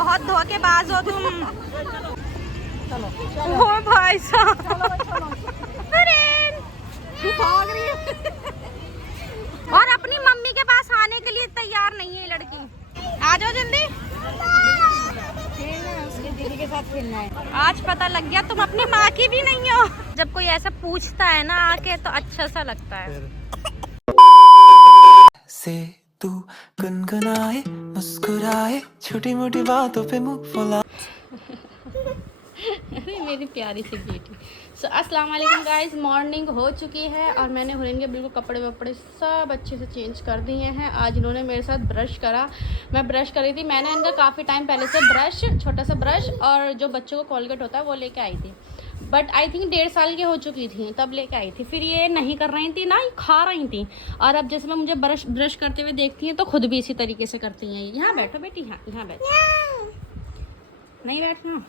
बहुत धोखेबाज हो तुम। ओ भाई साहब, भाग रही है और अपनी मम्मी के पास आने के लिए तैयार नहीं है लड़की। आ जाओ जल्दी, उसके दीदी के साथ खेलना है। आज पता लग गया तुम अपनी माँ की भी नहीं हो। जब कोई ऐसा पूछता है ना आके तो अच्छा सा लगता है। से तू गुनगुनाए मुस्कुराए छोटी मोटी बातों पे मुंह फुला। अरे मेरी प्यारी सी बेटी। सो अस्सलाम वालेकुम गाइस, मॉर्निंग हो चुकी है और मैंने हुरैन के बिल्कुल कपड़े वपड़े सब अच्छे से चेंज कर दिए हैं। आज इन्होंने मेरे साथ ब्रश करा, मैं ब्रश कर रही थी। मैंने इनका काफ़ी टाइम पहले से ब्रश, छोटा सा ब्रश और जो बच्चों को कॉलगेट होता है वो लेके आई थी, बट आई थिंक 1.5 साल की हो चुकी थी तब लेके आई थी। फिर ये नहीं कर रही थी ना, ये खा रही थी। और अब जैसे मैं मुझे ब्रश करते हुए देखती हैं तो खुद भी इसी तरीके से करती हैं। यहाँ बैठो बेटी, यहाँ बैठो, नहीं बैठना।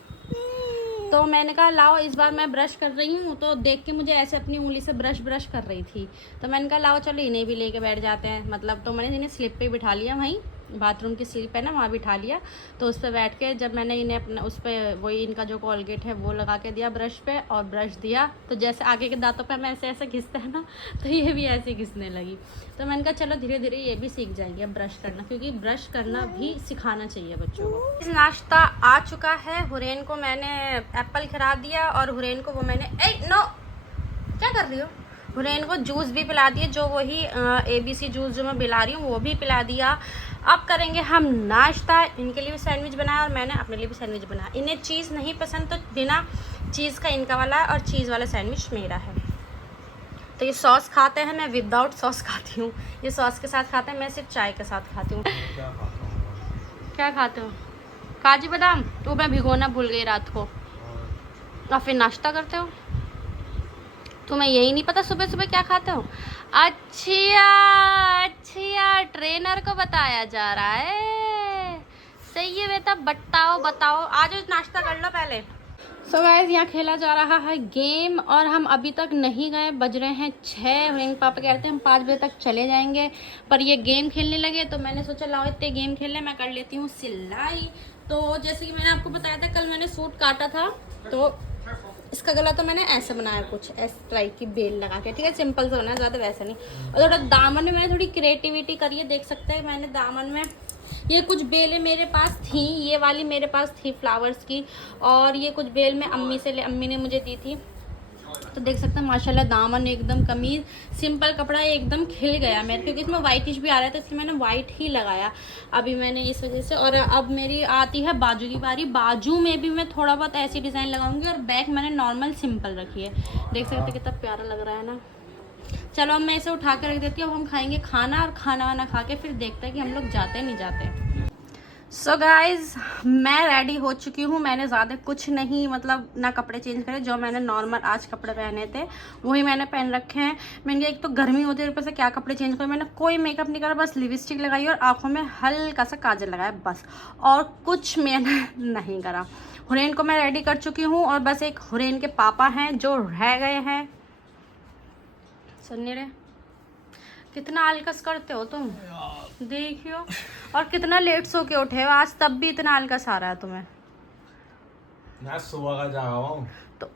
तो मैंने कहा लाओ, इस बार मैं ब्रश कर रही हूँ तो देख के मुझे ऐसे अपनी उंगली से ब्रश कर रही थी, तो मैंने कहा लाओ चलो इन्हें भी लेके बैठ जाते हैं। मतलब तो मैंने इन्हें स्लिप पे बिठा लिया, वहीं बाथरूम की स्लिप है ना वहाँ बिठा लिया। तो उस पर बैठ के जब मैंने इन्हें अपना उस पर वही इनका जो कॉलगेट है वो लगा के दिया ब्रश पे और ब्रश दिया, तो जैसे आगे के दांतों पे हम ऐसे ऐसे घिसते हैं ना, तो ये भी ऐसे घिसने लगी। तो मैंने कहा चलो धीरे धीरे ये भी सीख जाएंगे ब्रश करना, क्योंकि ब्रश करना भी सिखाना चाहिए बच्चों को। नाश्ता आ चुका है। हुरैन को मैंने एप्पल खिला दिया और हुरैन को वो मैंने नो, क्या कर रही हो? हुरैन को जूस भी पिला दिए, जो वही ABC जूस जो मैं पिला रही हूँ वो भी पिला दिया। अब करेंगे हम नाश्ता। इनके लिए भी सैंडविच बनाया और मैंने अपने लिए भी सैंडविच बनाया। इन्हें चीज़ नहीं पसंद तो बिना चीज़ का इनका वाला है और चीज़ वाला सैंडविच मेरा है। तो ये सॉस खाते हैं, मैं विदाउट सॉस खाती हूँ। ये सॉस के साथ खाते हैं, मैं सिर्फ चाय के साथ खाती हूँ। क्या खाते हो? काजू बादाम तो मैं भिगोना भूल गई रात को, और फिर नाश्ता करते हो। तुम्हें यही नहीं पता सुबह सुबह क्या खाते हो? अच्छा अच्छा, ट्रेनर को बताया जा रहा है। सही है बेटा, बताओ आज नाश्ता कर लो पहले। सो गाइस, यहाँ खेला जा रहा है गेम और हम अभी तक नहीं गए। बज रहे हैं 6। और पापा कहते हैं हम 5 बजे तक चले जाएंगे, पर ये गेम खेलने लगे तो मैंने सोचा लाओ इतने गेम खेल ले, मैं कर लेती हूँ सिलाई। तो जैसे कि मैंने आपको बताया था, कल मैंने सूट काटा था तो इसका गला तो मैंने ऐसे बनाया, कुछ इस टाइप की बेल लगा के, ठीक है, सिंपल सा बनाया, ज़्यादा वैसा नहीं। और थोड़ा दामन में मैंने थोड़ी क्रिएटिविटी करी है, देख सकते हैं। मैंने दामन में ये कुछ बेलें मेरे पास थी, ये वाली मेरे पास थी फ्लावर्स की, और ये कुछ बेल मैं अम्मी ने मुझे दी थी। तो देख सकते हैं माशाल्लाह दामन एकदम, कमीज सिंपल कपड़ा एकदम खिल गया मेरे, क्योंकि इसमें वाइटिश भी आ रहा था इसलिए मैंने वाइट ही लगाया अभी मैंने इस वजह से। और अब मेरी आती है बाजू की बारी। बाजू में भी मैं थोड़ा बहुत ऐसी डिज़ाइन लगाऊंगी और बैक मैंने नॉर्मल सिंपल रखी है। देख सकते हैं कितना प्यारा लग रहा है ना। चलो अब मैं इसे उठा के रख देती हूँ। अब हम खाएंगे खाना, और खाना वाना खा के फिर देखते हैं कि हम लोग जाते नहीं जाते। सो गाइज, मैं रेडी हो चुकी हूँ। मैंने ज़्यादा कुछ नहीं, मतलब ना कपड़े चेंज करे, जो मैंने नॉर्मल आज कपड़े पहने थे वही मैंने पहन रखे हैं। मैंने एक तो गर्मी होती है, ऊपर से क्या कपड़े चेंज करूँ। मैंने कोई मेकअप नहीं करा, बस लिपस्टिक लगाई और आँखों में हल्का सा काजल लगाया बस, और कुछ मैंने नहीं करा। हुरैन को मैं रेडी कर चुकी हूँ और बस एक हुरैन के पापा हैं जो रह गए हैं। सुनने रहे, कितना आलकस करते हो तुम, देखियो। और कितना लेट सो के उठे हो आज, तब भी इतना आलकस आ रहा है तुम्हें। मैं सुबह का जागा हूँ तो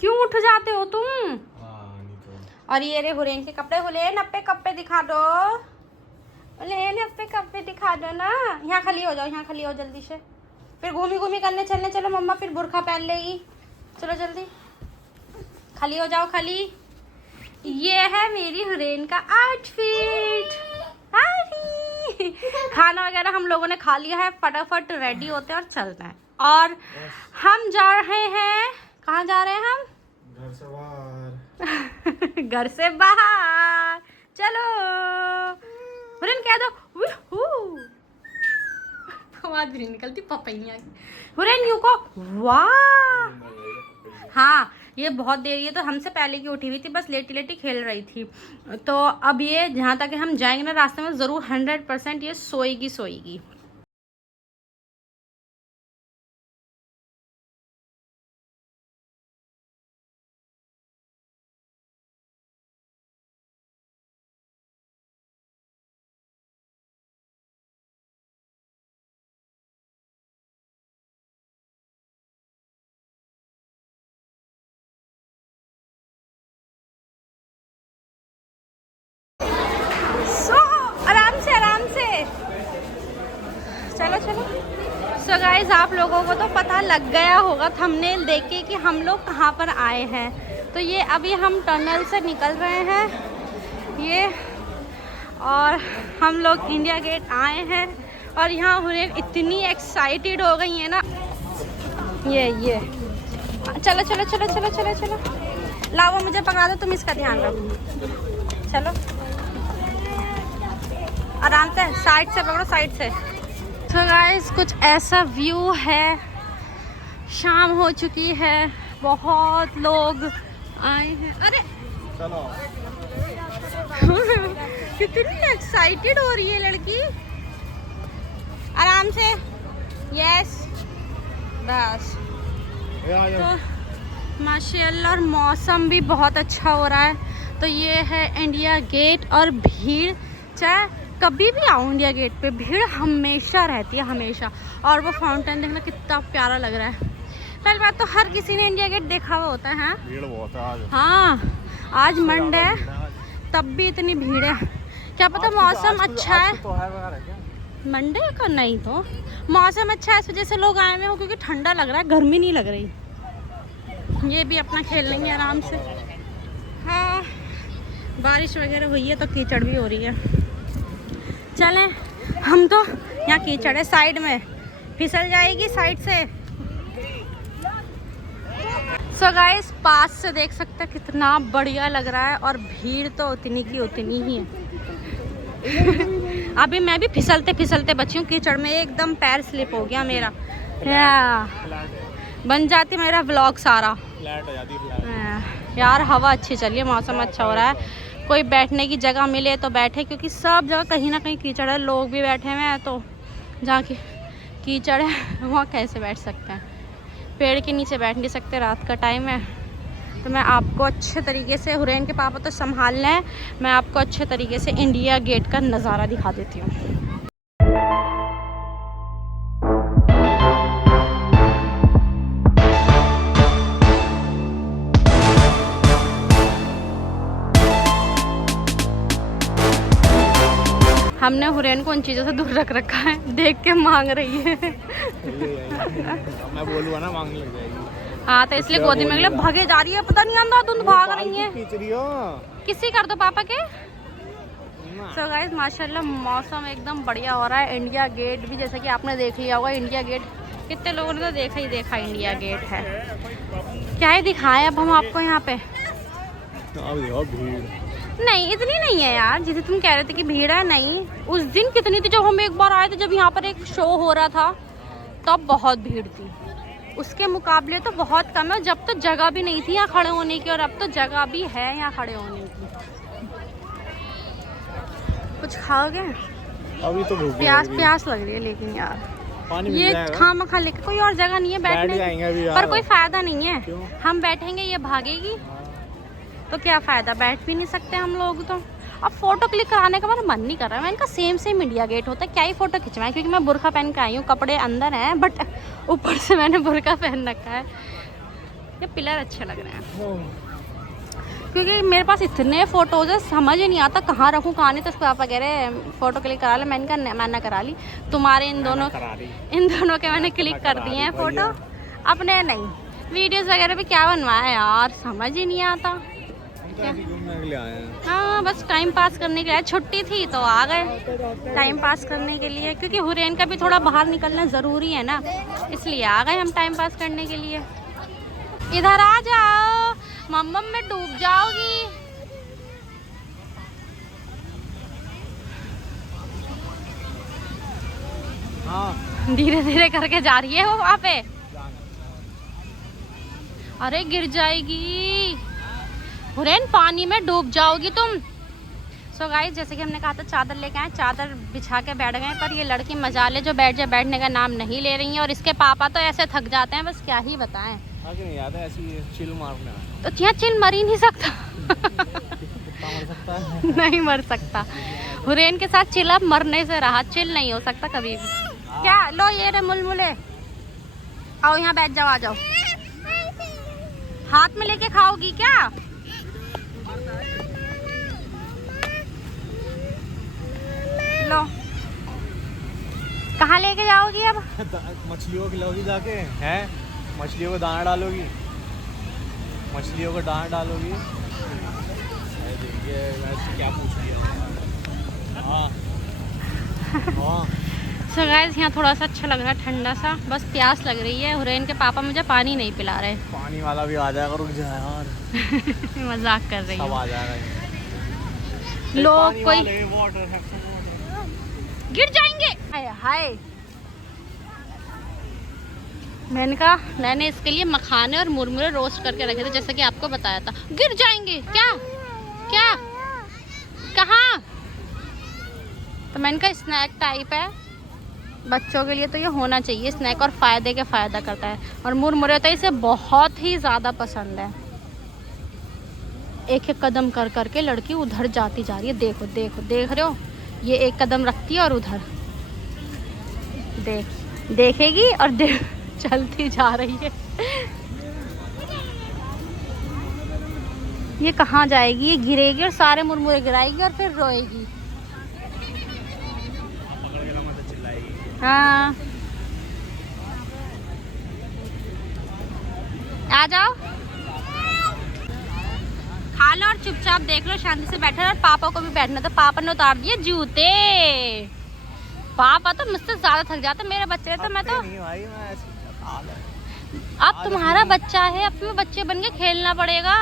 क्यों उठ जाते हो तुम? नहीं तो। और ये रे हुरैन के कपड़े। हुरैन अपने कपड़े दिखा दो, हुरैन अपने कपड़े दिखा दो ना। यहाँ खली हो जाओ, यहाँ खली हो जल्दी से, फिर घूमी घूमी करने चलने चलो। मम्मा फिर बुर्खा पहन लेगी, चलो जल्दी खली हो जाओ, खली। ये है मेरी हुरैन का आउटफिट। खाना वगैरह हम लोगों ने खा लिया है, फटाफट रेडी होते हैं और चलते हैं। और हम जा रहे हैं, कहाँ जा रहे हैं हम? घर से बाहर। घर से बाहर, चलो। हुरैन कह दो वूहू। आवाज भी नहीं निकलती पपैया की। हुरैन यू को वाह। हाँ, ये बहुत देर, ये तो हमसे पहले की उठी हुई थी, बस लेटी लेटी खेल रही थी। तो अब ये जहाँ तक हम जाएंगे ना, रास्ते में ज़रूर 100% ये सोएगी। चलो चलो। सो गाइस, आप लोगों को तो पता लग गया होगा थंबनेल देख के कि हम लोग कहाँ पर आए हैं। तो ये अभी हम टनल से निकल रहे हैं ये, और हम लोग इंडिया गेट आए हैं। और यहाँ हुरैन इतनी एक्साइटेड हो गई है ना, ये चलो चलो चलो चलो चलो चलो। लाओ मुझे पकड़ा दो, तुम इसका ध्यान रखो। चलो आराम से, साइड से पकड़ो, साइड से। तो गाइस, कुछ ऐसा व्यू है। शाम हो चुकी है, बहुत लोग आए हैं। अरे चलो कितनी एक्साइटेड हो रही है लड़की। आराम से, यस, बस। तो माशाल्लाह, और मौसम भी बहुत अच्छा हो रहा है। तो ये है इंडिया गेट, और भीड़ चाहे कभी भी आओ इंडिया गेट पे, भीड़ हमेशा रहती है, हमेशा। और वो फाउंटेन देखना कितना प्यारा लग रहा है। पहली बात तो हर किसी ने इंडिया गेट देखा हुआ होता है। भीड़ बहुत है आज। हाँ, आज मंडे है तब भी इतनी भीड़ है। क्या पता मौसम अच्छा है, तो है मंडे का नहीं तो मौसम अच्छा है, इस वजह से लोग आए हुए हो, क्योंकि ठंडा लग रहा है, गर्मी नहीं लग रही। ये भी अपना खेल लेंगे आराम से। हाँ, बारिश वगैरह हुई है तो कीचड़ भी हो रही है। चलें, हम तो यहाँ कीचड़ है, साइड में फिसल जाएगी साइड से। सो गाइस, पास से देख सकते हैं कितना बढ़िया लग रहा है, और भीड़ तो उतनी की उतनी ही है। अभी मैं भी फिसलते फिसलते बची हूँ कीचड़ में, एकदम पैर स्लिप हो गया मेरा। बन जाती मेरा व्लॉग सारा। यार हवा अच्छी चली है, मौसम अच्छा हो रहा है। कोई बैठने की जगह मिले तो बैठे, क्योंकि सब जगह कहीं ना कहीं कीचड़ है, लोग भी बैठे हुए हैं। तो जहाँ की कीचड़ है वहाँ कैसे बैठ सकते हैं? पेड़ के नीचे बैठ नहीं सकते, रात का टाइम है। तो मैं आपको अच्छे तरीके से, हुरैन के पापा तो संभाल लें, मैं आपको अच्छे तरीके से इंडिया गेट का नज़ारा दिखा देती हूँ। हमने हुरैन को उन चीज़ों से दूर रख रखा है, देख के मांग रही है। मैं बोलूँगा ना, मांगने लग जाएगी। हाँ, तो इसलिए गोदी में भागे जा रही है, पता नहीं आंदा तुम भाग रही है। किसी कर दो पापा के। सो गाइस, माशाल्लाह मौसम एकदम बढ़िया हो रहा है। इंडिया गेट भी जैसे कि आपने देख लिया होगा, इंडिया गेट कितने लोगों ने तो देखा ही देखा, इंडिया गेट है। क्या ही दिखाएं अब हम आपको यहाँ पे। नहीं, इतनी नहीं है यार, जैसे तुम कह रहे थे कि भीड़ है। नहीं, उस दिन कितनी थी जब हम एक बार आए थे, जब यहाँ पर एक शो हो रहा था, तब बहुत भीड़ थी। उसके मुकाबले तो बहुत कम है, जब तो जगह भी नहीं थी यहाँ खड़े होने की, और अब तो जगह भी है यहाँ खड़े होने की। कुछ खाओगे? अभी तो प्यास लग रही है, लेकिन यार पानी ये खामा खा लेके, कोई और जगह नहीं है बैठने की, पर कोई फायदा नहीं है। क्यों? हम बैठेंगे ये भागेगी, तो क्या फायदा? बैठ भी नहीं सकते हम लोग। तो अब फोटो क्लिक कराने का मेरा मन नहीं कर रहा है। मैं इनका सेम इंडिया गेट होता है, क्या ही फोटो खिंचवाएं, क्योंकि मैं बुर्का पहन के आई हूँ, कपड़े अंदर हैं, बट ऊपर से मैंने बुर्का पहन रखा है। ये पिलर अच्छे लग रहे हैं, क्योंकि मेरे पास इतने फोटोज है, समझ ही नहीं आता कहाँ रखूँ कहाँ नहीं। तो उसको आप वगैरह फ़ोटो क्लिक करा ले, मैंने करा ली। तुम्हारे इन दोनों के मैंने क्लिक कर दिए हैं फ़ोटो, अपने नहीं। वीडियोज़ वगैरह भी क्या बनवाया यार, समझ ही नहीं आता। घूमने के लिए आए हैं। हाँ, बस टाइम पास करने के लिए, छुट्टी थी तो आ गए टाइम पास करने के लिए, क्योंकि हुरैन का भी थोड़ा बाहर निकलना ज़रूरी है ना, इसलिए आ गए हम टाइम पास करने के लिए। इधर आ जाओ, मम्मा में डूब जाओगी। हाँ, धीरे धीरे करके जा रही है वो वहाँ पे। अरे गिर जाएगी हुरैन, पानी में डूब जाओगी तुम। सो गाइस, जैसे कि हमने कहा था चादर लेके आए, चादर बिछा के बैठ गए, पर ये लड़की मजाले जो बैठ जाए बैठने का नाम नहीं ले रही है। और इसके पापा तो ऐसे थक जाते हैं, बस क्या ही बताएं। आगे नहीं आता, ऐसी चिल मारने तो यहाँ चिल मर ही नहीं सकता। मर सकता है। नहीं मर सकता। हुरैन के साथ चिल अब मरने से रहा, चिल नहीं हो सकता कभी भी। क्या लो ये रे मुलमुले, आओ यहाँ बैठ जाओ, आ जाओ। हाथ में लेके खाओगी क्या? लो, कहाँ लेके जाओगी अब? मछलियों को खिलाओगी जाके हैं? मछलियों को दाना डालोगी, मछलियों को दाना डालोगी। अरे देखिए मैं क्या पूछ लिया। हाँ हाँ सो गाइस यहाँ थोड़ा सा अच्छा लग रहा है, ठंडा सा, बस प्यास लग रही है। हुरैन के पापा मुझे पानी नहीं पिला रहे। पानी वाला भी आ जाएगा, रुक जा यार। मजाक कर रही सब हूँ। आ जाएगा। लोग कोई वाटर गिर जाएंगे। हाय हाय। मैंने इसके लिए मखाने और मुरमुरे रोस्ट करके रखे थे, जैसा कि आपको बताया था। गिर जाएंगे क्या? क्या? कहाँ? तो मैंने कहा स्नैक टाइप है, बच्चों के लिए तो ये होना चाहिए स्नैक, और फ़ायदे के फ़ायदा करता है। और मुरमुरे तो इसे बहुत ही ज़्यादा पसंद है। एक एक कदम कर करके लड़की उधर जाती जा रही है। देखो देखो, देख रहे हो? ये एक कदम रखती है और उधर देखेगी और चलती जा रही है। ये कहाँ जाएगी? ये गिरेगी और सारे मुरमुरे गिराएगी और फिर रोएगी। हाँ आ जाओ, खा लो और चुपचाप देख लो, शांति से बैठो। और पापा को भी बैठना, तो पापा ने उतार दिए जूते। पापा तो मुझसे ज्यादा थक जाते, मेरे बच्चे तो मैं तो नहीं भाई, मैं ऐसे अब तुम्हारा बच्चा है, अब तुम्हें बच्चे बन के खेलना पड़ेगा।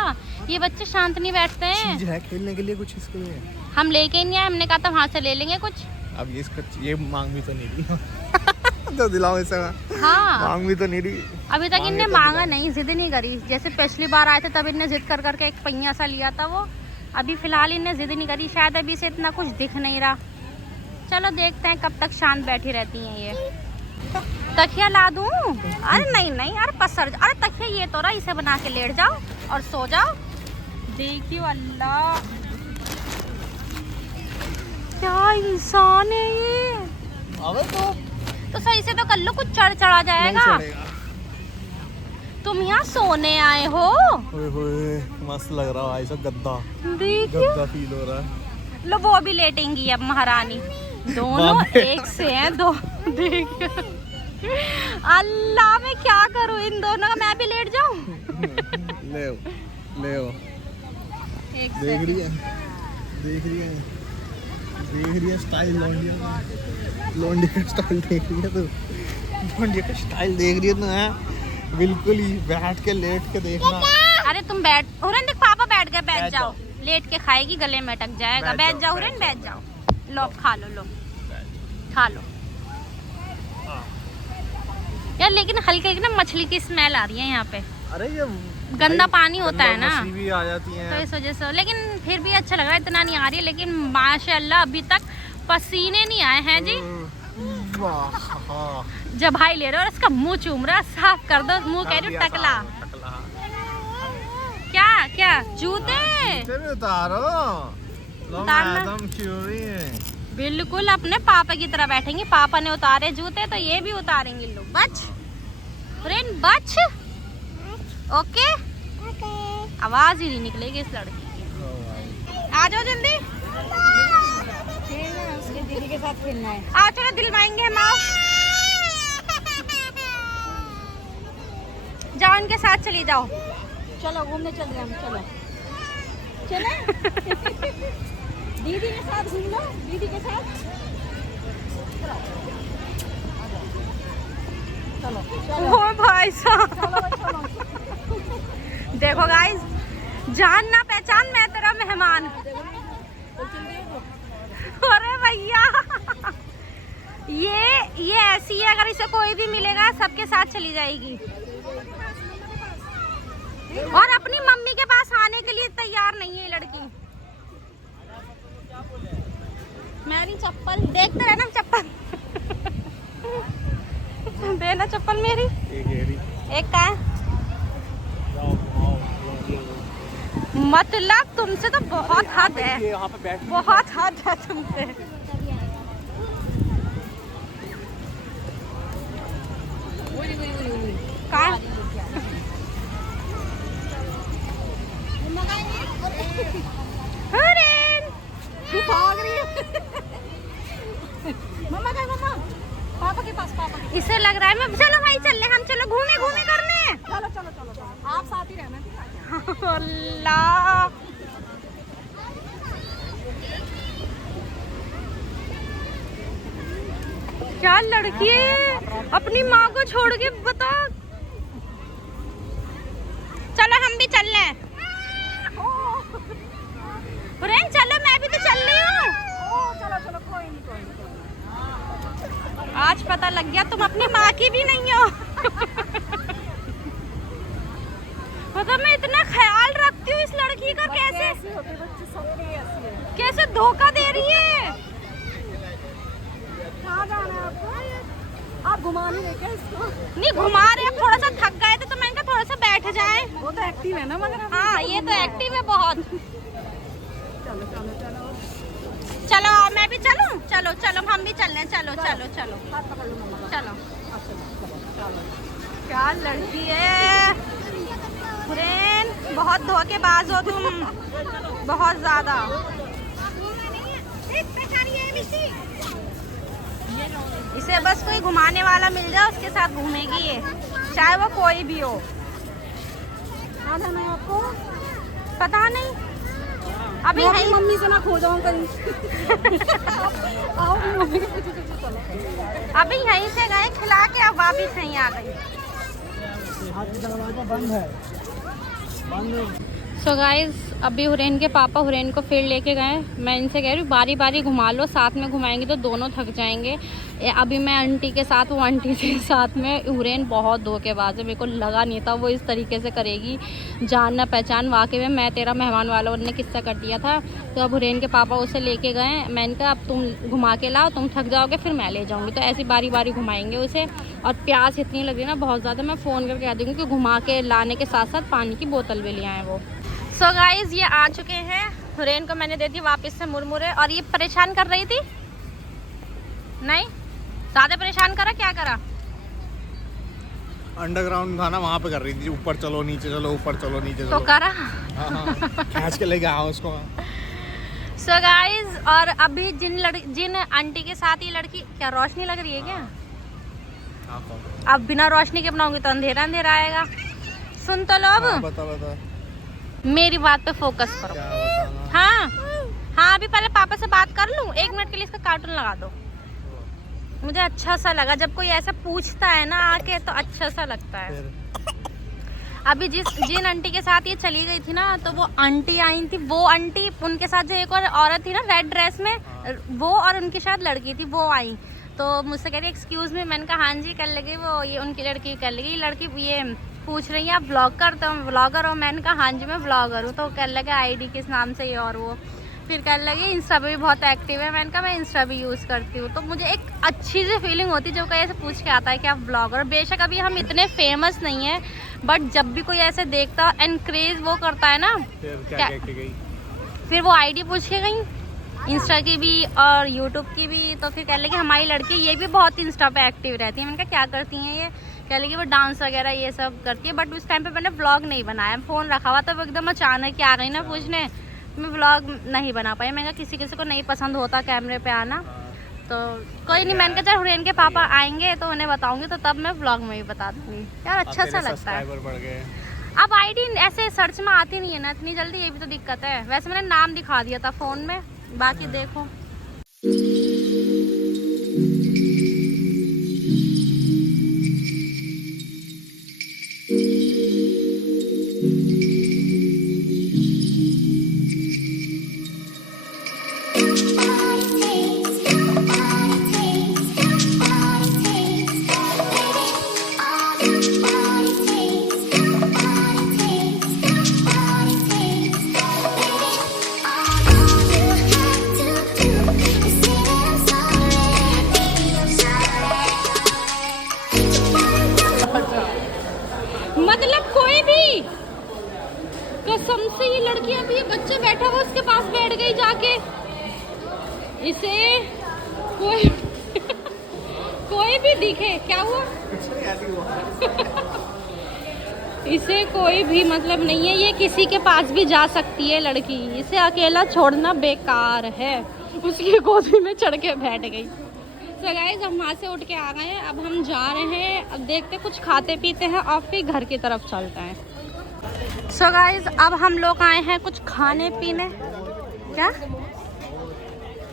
ये बच्चे शांत नहीं बैठते हैं। चीज है खेलने के लिए कुछ इसके लिए। हम लेके ही नहीं आए, हमने कहा था वहाँ से ले लेंगे कुछ। अब ये इसका ये मांग भी तो नहीं रही। तो दिलाओ इसे। हाँ मांग भी तो नहीं रही। अभी तक इनने मांगा नहीं, जिद नहीं करी। जैसे पिछली बार आए थे तब इनने जिद कर करके एक पहिया सा लिया था वो। अभी फिलहाल इनने जिद नहीं करी, शायद अभी से इतना कुछ दिख नहीं रहा। चलो देखते हैं कब तक शांत बैठी रहती हैं ये। तकिया ला दूं? अरे नहीं नहीं यार, पसर। अरे तकिया ये तो रहा, इसे बना के लेट जाओ और सो जाओ। देखियो अल्लाह, क्या इंसान है ये। अबे तो सही से तो कर लो, कुछ चढ़ चढ़ा जाएगा। तुम यहाँ सोने आए हो? ओए मस्त लग रहा है, ऐसा गद्दा देखियो, गद्दा फील हो रहा है। लो वो भी लेटेंगी अब महारानी। दोनों एक से हैं दो। देखियो अल्लाह, मैं क्या करूँ इन दोनों का? मैं भी लेट जाऊं? ले ले एक देख रही है, देख रही है, देख रही है स्टाइल। लौंडी का स्टाइल देख रही है तो, लौंडी का स्टाइल देख रही है तो है बिल्कुल ही। बैठ के लेट के देखना। अरे तुम बैठ, हुरैन देख पापा बैठ गए, बैठ जाओ। लेट के खाएगी, गले में अटक जाएगा। बैठ जाओ हुरैन, बैठ जाओ। लो खा लो, लो खा लो यार। लेकिन हल्की हल्की ना मछली की स्मेल आ रही है यहाँ पे। अरे ये गंदा पानी होता है ना, मछली भी आ जाती है तो इस वजह से। लेकिन फिर भी अच्छा लग रहा है, इतना नहीं आ रही है। लेकिन माशाल्लाह अभी तक पसीने नहीं आए हैं जी। जब भाई ले रहे हो और इसका मुंह चूम रहा, साफ कर दो मुंह। कह रही हूँ टकला। क्या क्या जूते उतारो, उतारना बिल्कुल अपने पापा की तरह बैठेंगे। पापा ने उतारे जूते तो ये भी उतारेंगे। लो बच हुरैन, बच। ओके, आवाज ही नहीं निकलेगी इस लड़की की। आ जाओ जल्दी, उसके दीदी के साथ खेलना है। आ चलो, दिलवाएंगे हम। आओ जाओ, इनके साथ चली जाओ। चलो घूमने चल रहे हम। चलो चले दीदी के साथ घूम लो, दीदी के साथ। चलो चलो ओ भाई साहब। देखो गाइस, जान ना पहचान, मैं तेरा मेहमान। अरे भैया ये ऐसी है, अगर इसे कोई भी मिलेगा सबके साथ चली जाएगी और अपनी मम्मी के पास आने के लिए तैयार नहीं है ये लड़की। मेरी चप्पल देखते रहना, चप्पल देना, चप्पल मेरी एक का है। मतलब तुमसे तो बहुत हद है, बहुत हद है तुमसे। का भाग रही है। मम्मा का, मम्मा पापा इसे लग रहा है मैं, चलो भाई चल ले हम, चलो घूमे घूमे करने। चलो चलो चलो चलो, आप साथ ही रहना। अल्लाह क्या लड़की है, अपनी माँ को छोड़ के बता। चलो हम भी चल रहे हैं। फ्रेंड चलो, मैं भी तो चल रही हूँ। चलो चलो, कोई नहीं कोई नहीं। आज पता लग गया तुम अपनी माँ की भी नहीं हो। मतलब मैं इतना ख्याल रखती हूँ इस लड़की का, कैसे ऐसी होती बच्ची, सबकी ऐसी है। कैसे धोखा दे रही है। कहाँ जाना है आपको? आप घुमा नहीं रहे क्या इसको? नहीं घुमा रहे, अब थोड़ा सा थक गए थे तो मैंने कहा थोड़ा सा बैठ जाए। वो तो एक्टिव है ना मगर। हाँ ये तो एक्टिव है बहुत। चलो चलो चलो चलो मैं भी चलूं? चलो चलो हम भी चल रहे हैं, चलो चलो चलो हाथ पकड़ लो मम्मा। चलो। चलो क्या लड़की है फ्रेंड, बहुत धोखेबाज हो तुम, बहुत ज्यादा। इसे बस कोई घुमाने वाला मिल जाए, उसके साथ घूमेगी ये, चाहे वो कोई भी हो। कहाँ जाना है आपको? पता नहीं, अभी मैं है अपनी मम्मी से ना खो जाऊँ कहीं। आओ अपनी मम्मी के पीछे पीछे चलो। अभी यहीं से गए खिला के, अब वापिस नहीं आ गई। दरवाजा बंद है, बंद। सो गाइज अभी हुरैन के पापा हुरैन को फील्ड लेके गए। मैं इनसे कह रही हूँ बारी बारी घुमा लो, साथ में घुमाएंगे तो दोनों थक जाएंगे। अभी मैं आंटी के साथ, वो आंटी के साथ में। हुरैन बहुत धोखेबाज है, मेरे को लगा नहीं था वो इस तरीके से करेगी। जान ना पहचान, वाकई में मैं तेरा मेहमान वाला उन्होंने किस्सा कर दिया था। तो अब हुरैन के पापा उसे लेके गए। मैंने कहा अब तुम घुमा के लाओ, तुम थक जाओगे फिर मैं ले जाऊँगी। तो ऐसी बारी बारी घुमाएंगे उसे। और प्यास इतनी लग रही है ना बहुत ज़्यादा, मैं फ़ोन करके कह दूँगी कि घुमा के लाने के साथ साथ पानी की बोतल भी ले आए वो। सो गाइज ये आ चुके हैं। हुरैन को मैंने दे दी वापस से मुरमुरे, और ये परेशान कर रही थी नहीं, ज़्यादा परेशान करा, क्या करा? अंडरग्राउंड था ना, वहाँ पे कर रही थी, ऊपर चलो नीचे चलो, ऊपर चलो नीचे तो चलो। करा। हाँ, खींच के लेके आओ उसको। सो गाइज और अभी जिन आंटी के साथ ये लड़की, क्या रोशनी लग रही है क्या? अब बिना रोशनी के बनाऊंगी तो अंधेरा अंधेरा आएगा। सुन तो लो अब, बता बता मेरी बात पे फोकस करो। क्या बताना? हाँ अभी पहले पापा से बात कर लूँ, 1 मिनट के लिए इसका कार्टून लगा दो। मुझे अच्छा सा लगा, जब कोई ऐसा पूछता है ना आके तो अच्छा सा लगता है। अभी जिन आंटी के साथ ये चली गई थी ना, तो वो आंटी आई थी, वो आंटी, उनके साथ जो एक और औरत थी ना रेड ड्रेस में, वो और उनकी शायद लड़की थी, वो आई। तो मुझसे कह रही एक्सक्यूज़ मी, मैंने कहा हाँ जी कर लगी, वो ये उनकी लड़की कर लगी। लड़की ये पूछ रही है आप व्लॉग करते हो, व्लॉगर हो? मैंने कहा हाँ जी मैं व्लॉगर हूँ। तो कर लगे आईडी किस नाम से ये और वो, फिर कर लगे इंस्टा पे भी बहुत एक्टिव है। मैंने कहा मैं इंस्टा भी यूज़ करती हूँ। तो मुझे एक अच्छी सी फीलिंग होती है जब कोई ऐसे पूछ के आता है कि आप व्लॉगर। बेशक अभी हम इतने फेमस नहीं है, बट जब भी कोई ऐसे देखता एनकरेज वो करता है ना, फिर क्या कह के गई? फिर वो आईडी पूछ के गई, इंस्टा की भी और यूट्यूब की भी। तो फिर कह लगी हमारी लड़की ये भी बहुत इंस्टा पे एक्टिव रहती है। मैंने कहा क्या करती हैं ये? कह लगी वो डांस वगैरह ये सब करती है। बट उस टाइम पे मैंने व्लॉग नहीं बनाया, फ़ोन रखा हुआ था। वो एकदम अचानक ही आ गई ना पूछने, मैं व्लॉग नहीं बना पाई। मैंने कहा किसी किसी को नहीं पसंद होता कैमरे पे आना, तो कोई नहीं। मैंने कहा चल हुरैन के पापा आएंगे तो उन्हें बताऊंगी, तो तब मैं व्लॉग में भी बता दूंगी। यार अच्छा सा लगता है। बढ़ गए। अब आईडी ऐसे सर्च में आती नहीं है ना इतनी जल्दी, ये भी तो दिक्कत है। वैसे मैंने नाम दिखा दिया था फ़ोन में, बाकी देखो। मतलब कोई भी कसम से ये लड़की, अभी ये बच्चा बैठा हुआ उसके पास बैठ गई जाके। इसे कोई कोई भी दिखे, क्या हुआ? इसे कोई भी मतलब नहीं है, ये किसी के पास भी जा सकती है लड़की। इसे अकेला छोड़ना बेकार है। उसकी गोदी में चढ़ के बैठ गई। सो गाइस हम वहाँ से उठ के आ गए हैं, अब हम जा रहे हैं, अब देखते कुछ खाते पीते हैं और फिर घर की तरफ चलते हैं। सो गाइस अब हम लोग आए हैं कुछ खाने पीने। क्या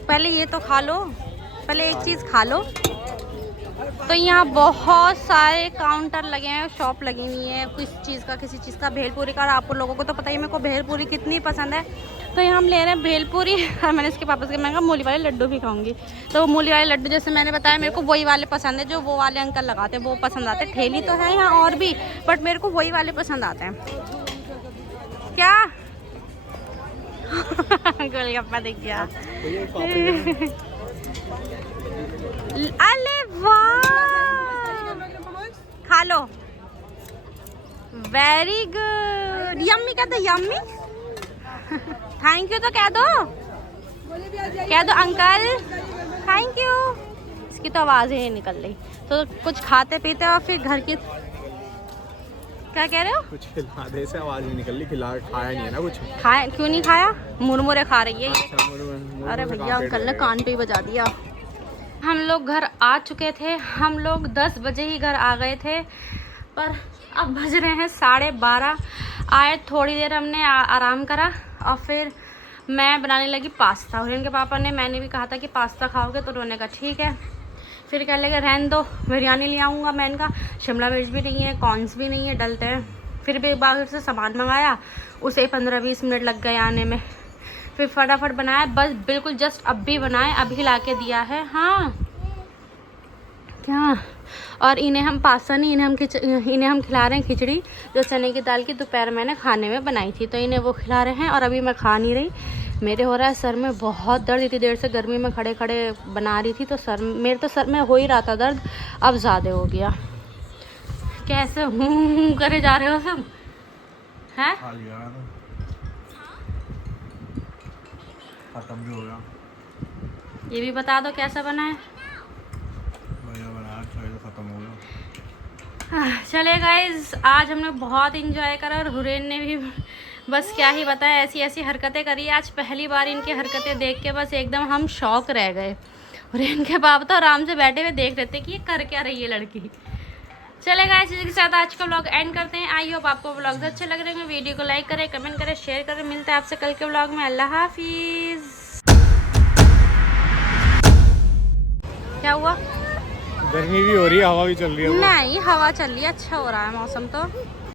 पहले ये तो खा लो, पहले एक चीज़ खा लो। तो यहाँ बहुत सारे काउंटर लगे हैं, शॉप लगी हुई है किसी चीज़ का भेलपूरी का। आप लोगों को तो पता ही मेरे को भेलपूरी कितनी पसंद है। तो यहाँ हम ले रहे हैं भेलपूरी और मैंने इसके पापा से मैं कहा मूली वाले लड्डू भी खाऊंगी। तो वो मूली वाले लड्डू जैसे मैंने बताया मेरे को वही वाले पसंद है जो वो वाले अंकल लगाते हैं, वो पसंद आते हैं। ठेली तो है यहाँ और भी, बट मेरे को वही वाले पसंद आते हैं। क्या गोलगप्पा दिख गया। अरे वाह, खा लो, वेरी गुड, यम्मी कह दो, यम्मी। थैंक यू तो कह दो अंकल, थैंक यू। इसकी तो आवाज़ ही निकल रही। तो कुछ खाते पीते और फिर घर की, क्या कह रहे हो? कुछ खिला दे से आवाज़ नहीं निकल रही, खाया नहीं है ना कुछ। खाया क्यों नहीं खाया? मुरमुरे खा रही है ये। अच्छा, अरे भैया अंकल ने कान पे ही बजा दिया। हम लोग घर आ चुके थे, हम लोग 10 बजे ही घर आ गए थे, पर अब बज रहे हैं 12:30। आए थोड़ी देर हमने आराम करा और फिर मैं बनाने लगी पास्ता। और इनके पापा ने, मैंने भी कहा था कि पास्ता खाओगे, तो उन्होंने कहा ठीक है। फिर कह लगे रहने दो, बिरयानी ले आऊँगा। मैंने कहा शिमला मिर्च भी नहीं है, कॉर्न्स भी नहीं है, डलते हैं। फिर भी एक बार से सामान मंगाया, उसे 15-20 मिनट लग गए आने में। फिर फटाफट बनाया, बस बिल्कुल जस्ट अब भी बनाए, अभी ला के दिया है। हाँ क्या, और इन्हें हम पास्ता नहीं, इन्हें हम खिला रहे हैं खिचड़ी, जो चने की दाल की दोपहर मैंने खाने में बनाई थी। तो इन्हें वो खिला रहे हैं और अभी मैं खा नहीं रही। मेरे हो रहा है सर में बहुत दर्द, इतनी देर से गर्मी में खड़े खड़े बना रही थी तो मेरे तो सर में हो ही रहा था दर्द, अब ज़्यादा हो गया। कैसे हूँ करे जा रहे हो सब हैं? खत्म भी हो गया। ये भी बता दो कैसा बना है। खत्म हो गया। चले गाइस, आज हमने बहुत इंजॉय करा और हुरैन ने भी बस क्या ही बताया, ऐसी ऐसी हरकतें करी। आज पहली बार इनकी हरकतें देख के बस एकदम हम शौक रह गए। हुरैन के बाप तो आराम से बैठे हुए देख रहे थे कि ये कर क्या रही है लड़की। चले गाइस, इसी के साथ आज का व्लॉग एंड करते हैं। आई होप आपको व्लॉग्स अच्छे लग रहे हैं। वीडियो को लाइक करें, कमेंट करें, शेयर करें। मिलते हैं आपसे कल के व्लॉग में। अल्लाह हाफिज़। क्या हुआ? गर्मी भी हो रही है, हवा भी चल रही है। नहीं, हवा चल रही है, अच्छा हो रहा है मौसम तो।